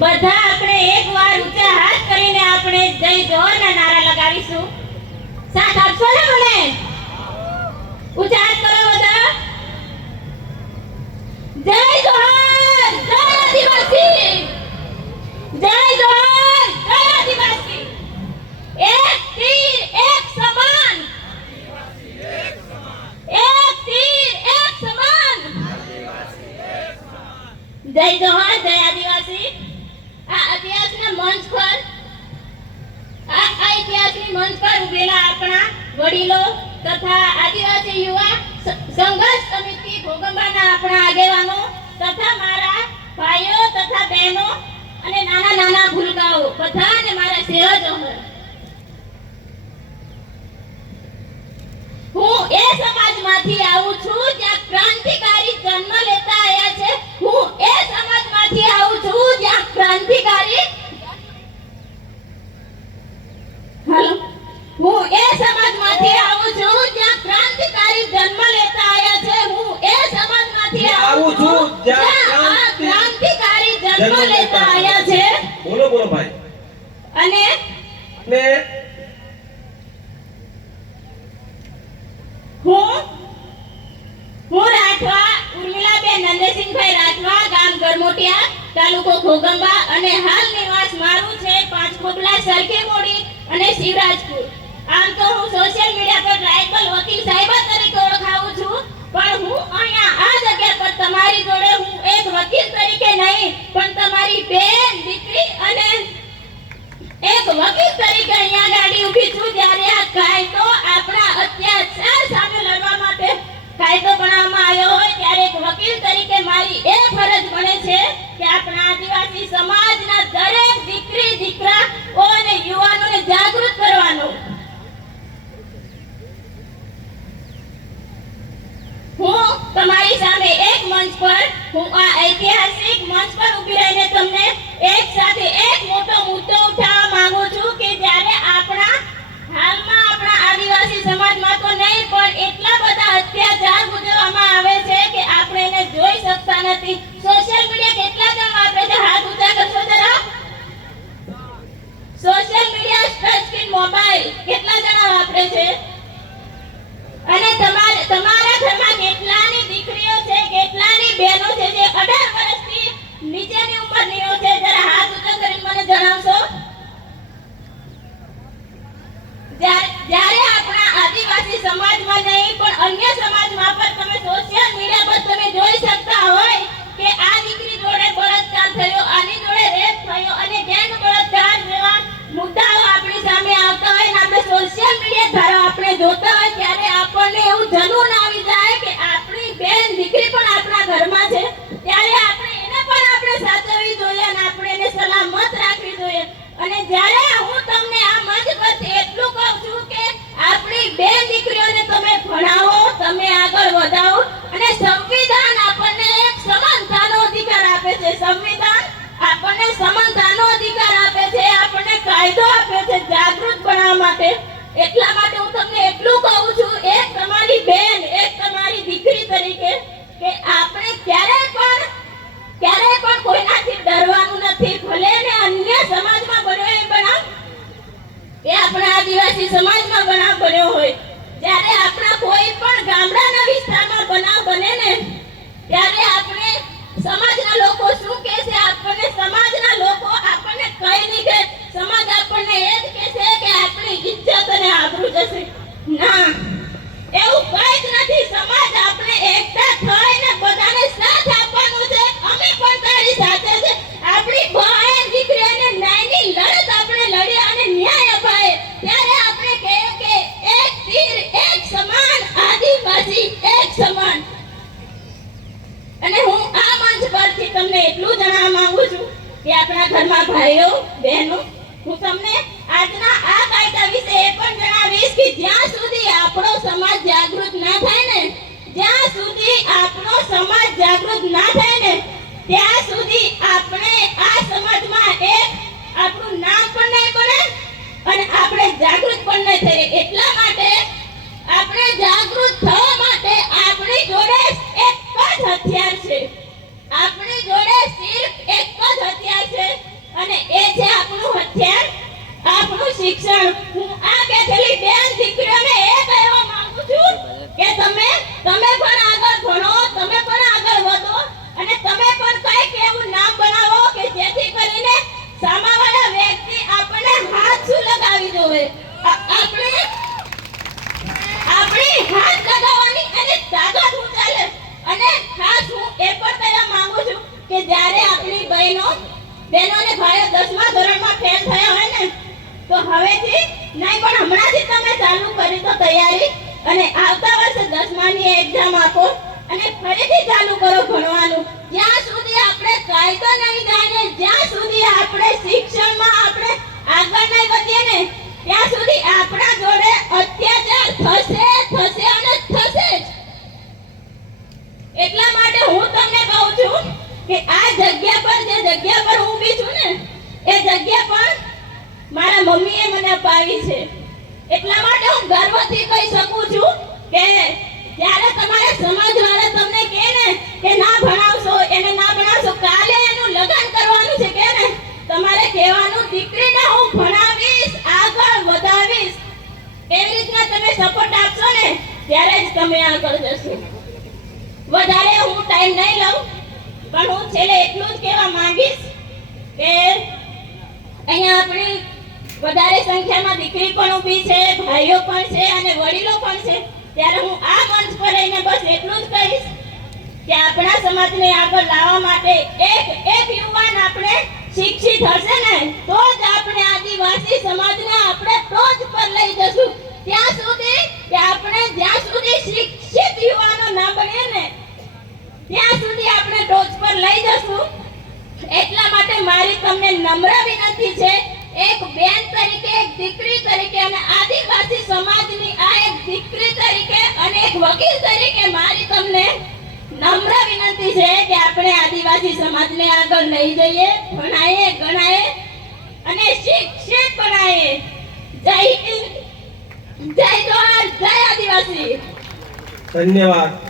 બધા આપણે એકવાર ઊંચા હાથ કરીને આપણે જય જોહરના નારા લગાવીશું. સાથ આપશો ને મને? ઊંચા હાથ કરો બધા. જય જોહર, જય આદિવાસી, જય જોહર, જય આદિવાસી. એક તીર એક સમાન, એક તીર એક સમાન. જય જોહર, જય આદિવાસી. આ ઇતિહાસના મંચ પર ઉભેલા આપણા વડીલો તથા આદિવાસી યુવા સંઘર્ષ સમિતિ ભોગંબાના આપણા આગેવાનો તથા મારા ભાઈઓ તથા બહેનો અને નાના નાના ભૂલકાઓ બધાને મારા સેવા જોહર. હું એ સમાજમાંથી આવું છું જ્યાં ક્રાંતિકારી જન્મ લેતા આવ્યા છે. હું એ સમાજમાંથી આવું છું જ્યાં ક્રાંતિકારી હું એ સમાજમાંથી આવું છું જ્યાં ક્રાંતિકારી જન્મ લેતા આવ્યા છે. હું એ સમાજમાંથી આવું છું જ્યાં ક્રાંતિકારી જન્મ લેતા આવ્યા છે. બોલો બોલો ભાઈ. અને હું રાઠવા ઉર્મિલાબેન નંદેસિંહભાઈ રાઠવા, ગામ ગરમોટિયા, તાલુકો ઘોગંબા અને હાલ નિવાસ મારું છે પાંચખોબલા, સરખી મોડી અને શિવરાજપુર. આમ તો હું સોશિયલ મીડિયા પર ટ્રાઇબલ વકીલ સાહેબા તરીકે ઓળખાવું છું, પણ હું અહીંયા આ જગ્યા પર તમારી જોડે હું એક વકીલ તરીકે નહીં પણ તમારી બેન, દીકરી અને એક વકીલ તરીકે અહીંયા ગાડી ઊભી છું. જ્યારે આ કાયદો આપણા અત્યાચાર સામે લડવા માટે કાયદો બનાવવામાં આવ્યો હોય ત્યારે એક વકીલ તરીકે મારી એ ફરજ બને છે કે આપણા આદિવાસી સમાજના દરેક દીકરી, દીકરાઓ અને યુવાનોને જાગૃત કરવાનો. હું તમારી સામે એક મંચ પર, હું આ ઐતિહાસિક મંચ પર ઊભી રહીને તમને એક સાથે એક મોટો મુદ્દો ઉઠાવવા માંગુ છું કે જ્યારે હાલમાં આપણા આદિવાસી સમાજમાં તો નહીં પણ એટલા બધા અત્યાચાર ગુજરવામાં આવે છે કે આપણે એને જોઈ શકતા નથી. સોશિયલ મીડિયા કેટલા જણ વાપરે છે? હાથ ઊંચા કરશો જરા. Social media, touch screen mobile કેટલા જણા વાપરે છે? અને તમારા ઘરમાં કેટલાની દીકરીઓ છે, કેટલાની બહેનો છે જે 18 વર્ષથી નીચેની ઉંમરની છે? જરા હાથ ઊંચા કરીને મને જણાવશો. જ્યારે આપણા આદિવાસી સમાજમાં નહીં પણ અન્ય સમાજમાં પણ તમે સોશિયલ મીડિયા પર તમે જોઈ શકતા હોય કે આ દીકરી જોડે બળાત્કાર થયો, આની જોડે રેપ થયો અને ગેંગ બળાત્કાર જેવા મુદ્દાઓ આપણી સામે આવતા હોય ને આપણે સોશિયલ મીડિયા દ્વારા આપણે જોતા હોય ત્યારે આપણને એવું જનૂન આવી જાય કે આપણી બેન, દીકરી પણ આપણા ઘરમાં છે ત્યારે આપણે એને પણ આપણે સાચવવી જોઈએ અને આપણે એને સલામત રાખવી જોઈએ. અને જ્યારે હું તમને આ મંચ પરથી એટલું કહું છું કે આપણી બેન દીકરીઓને તમે ભણાવો, તમે આગળ વધાવો અને સંવિધાન આપણને એક સમાનતાનો અધિકાર આપે છે. સંવિધાન આપણને સમાનતાનો અધિકાર આપે છે, આપણને કાયદો આપે છે જાગૃત બનાવવા માટે. એટલા માટે હું તમને એટલું કહું છું એક તમારી બેન, એક તમારી દીકરી તરીકે કે આપણે ક્યારેય પણ કોઈનાથી ડરવાનું નથી. ભલે ને અન્ય સમાજમાં બન્યો એ બનાવ કે આપણા આદિવાસી સમાજમાં બનાવ બન્યો હોય, જ્યારે આપણા કોઈ પણ ગામડાના વિસ્તારમાં બનાવ બને ને ત્યારે આપણે સમાજના લોકો શું કહે છે? આપણને સમાજના લોકો આપણને કઈ નહીં કહે, સમાજ આપણને એ જ કહે છે કે આપણી ઇજ્જત અને આબરૂ જશે. ના, એવું કઈ જ નથી. સમાજ આપણે એકતા થઈને બધાને સાથ આપવાનું છે. અમે પણ તારી સાથે છે. આપણી બહેન, દીકરી અને ન્યાયની લડત આપણે લડી અને ન્યાય અપાય ત્યારે આપણે કહીએ કે એક તીર એક સમાન, આદિવાસી એક સમાન. અને હું આ મંચ પરથી તમને એટલું જણાવવા માંગુ છું કે આપણા ઘરમાં ભાઈઓ, બહેનો, હું તમને આજના આ કાયદા વિશે એ પણ જણાવીશ કે જ્યાં સુધી આપણો સમાજ જાગૃત ના થાય ને, જ્યાં સુધી આપણો સમાજ જાગૃત ના થાય ને ત્યાં સુધી આપણે આ સમાજમાં એક આપણું નામ પણ નહીં બને અને આપણે જાગૃત પણ નહીં થઈએ. એટલા માટે હથિયાર છે. આપણી જોડે સિર્ફ એક જ હથિયાર છે અને એ છે આપણું હથિયાર, આપણું શિક્ષણ. હું આ બેઠેલી બેન દીકરીઓને એ કહેવા માંગુ છું કે તમે પણ આગળ ભણો, તમે પણ આગળ વધો અને તમે પણ કંઈક એવું નામ બનાવો કે જેથી કરીને સામાવાળા વ્યક્તિ આપણને હાથ શું લગાવી જોવે. આપણે હાથ લગાવવાની અને તાકાત હું ચાલે. અને ખાસ હું એ પણ કહેવા માંગુ છું કે જ્યારે આપણી બહેનોને ભાઈઓ 10મા ધોરણમાં ફેલ થયા હોય ને તો હવેથી નહીં પણ હમણાંથી તમે ચાલુ કરી દો તૈયારી અને આવતા વર્ષે 10માની એક્ઝામ આપો અને ફરીથી ચાલુ કરો ભણવાનું. જ્યાં સુધી આપણે કાયદો નહીં જાણીએ, જ્યાં સુધી આપણે શિક્ષણમાં આપણે આગળ નહીં વધીએ ને ત્યાં સુધી આપણા જોડે અત્યાચાર થશે અને થશે જ. એટલા માટે હું તમને કહું છું કે આ જગ્યા પર જે જગ્યા પર હું ઊભી છું ને એ જગ્યા પર મારા મમ્મીએ મને અપાવી છે. એટલા માટે હું ગર્વથી કહી શકું છું કે જ્યારે તમારા સમાજવાળા તમને કહે ને કે ના ભણાવશો, એને ના ભણાવશો, કાલે એનું લગ્ન કરવાનું છે કે ને તમારે કહેવાનું દીકરીને હું ભણાવીશ, આગળ વધાવીશ. એવી રીતના તમે સપોર્ટ આપશો ને ત્યારે જ તમે આગળ જશો. વધારે હું ટાઈમ નહીં લઉં પણ હું છેલ્લે એટલું જ કહેવા માંગીશ કે અહીંયા આપણી વધારે સંખ્યામાં દીકરી પણ ઊભી છે, ભાઈઓ પણ છે અને વડીલો પણ છે. ત્યારે હું આ મંચ પર રહીને બસ એટલું જ કહીશ કે આપણા સમાજને આગળ લાવવા માટે એક યુવાન આપણે શિક્ષિત હશે ને તો જ આપણે આદિવાસી સમાજને આપણે ટોચ પર લઈ જશું. ત્યાં સુધી કે આપણે જ્યાં સુધી શિક્ષિત યુવાનો ના બને ને ત્યાં સુધી આપણે ટોચ પર લઈ જશું. એટલા માટે મારી તમને નમ્ર વિનંતી છે, એક બેન તરીકે, એક દીકરી તરીકે અને આદિવાસી સમાજની આ એક દીકરી તરીકે અને એક વકીલ તરીકે મારી તમને નમ્ર વિનંતી છે કે આપણે આદિવાસી સમાજને આગળ લઈ જઈએ, ભણાઈએ, ગણાઈએ અને શિક્ષિત બનાવીએ. જય હિન્દ, જય જોહાર, જય આદિવાસી. ધન્યવાદ.